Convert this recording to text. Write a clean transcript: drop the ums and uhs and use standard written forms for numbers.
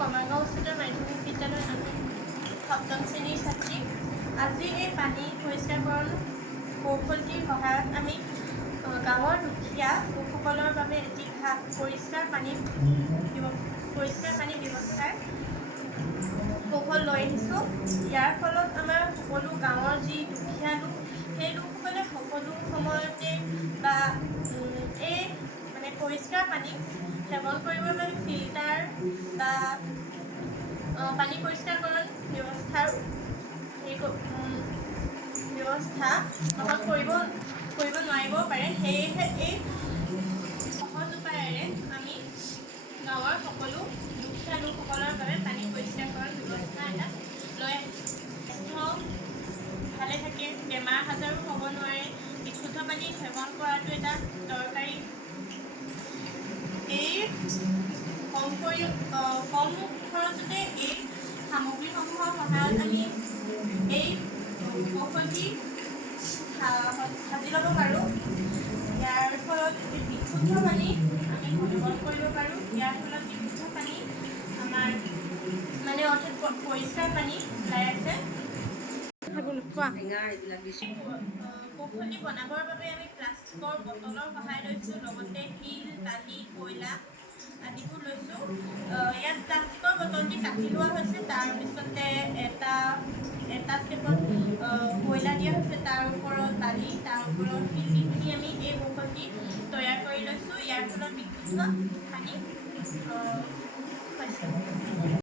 কমাৰগাঁও উচ্চতৰ মাধ্যমিক বিদ্যালয়ৰ আমি সপ্তম শ্ৰেণীৰ ছাত্ৰী। আজি এই পানী পৰিষ্কাৰকৰণ কৌশলটিৰ সহায়ত আমি গাঁৱৰ দুখীয়া লোকসকলৰ বাবে এটি পৰিষ্কাৰ পানী ব্যৱস্থাৰ কৌশল লৈ আহিছোঁ। ইয়াৰ ফলত আমাৰ সকলো গাঁৱৰ যি দুখীয়া লোক, সেই লোকসকলে সকলো সময়তে বা এই পৰিষ্কাৰ পানী সেৱন কৰিবৰ বাবে ফিল্টাৰ বা পানী পৰিষ্কাৰকৰণ ব্যৱস্থা গ্ৰহণ কৰিব নোৱাৰিবও পাৰে। সেয়েহে এই সহজ উপায়েৰে আমি গাঁৱৰ সকলো দুখীয়া লোকসকলৰ বাবে পানী পৰিষ্কাৰকৰণ ব্যৱস্থা এটা লৈ আহিছোঁ। স্বাস্থ্য ভালে থাকে, বেমাৰ আজাৰো হ'ব নোৱাৰে। বিশুদ্ধ পানী সেৱন কৰাটো এটা দৰকাৰী। এই কম খৰচতে এই সামগ্ৰীসমূহৰ সহায়ত আমি এই কৌশলটি সাজি ল'ব পাৰোঁ। ইয়াৰ ফলত বিশুদ্ধ পানী আমি সেৱন কৰিব পাৰোঁ। ইয়াৰ ফলত বিশুদ্ধ পানী আমাৰ অৰ্থাৎ পৰিষ্কাৰ পানী ওলাই আছে। কৌশলটি বনাবৰ বাবে আমি প্লাষ্টিকৰ বটলৰ সহায় লৈছোঁ, লগতে শিল, বালি, কয়লা আদিবোৰ লৈছোঁ। ইয়াত প্লাষ্টিকৰ বটলটি কাটি লোৱা হৈছে, তাৰপিছতে এটা ষ্টেপত কয়লা দিয়া হৈছে, তাৰ ওপৰত বালি, তাৰ ওপৰত শিল দি পিনি আমি এই কৌশলটি তৈয়াৰ কৰি লৈছোঁ। ইয়াৰ ফলত বিশুদ্ধ পানী হৈছে।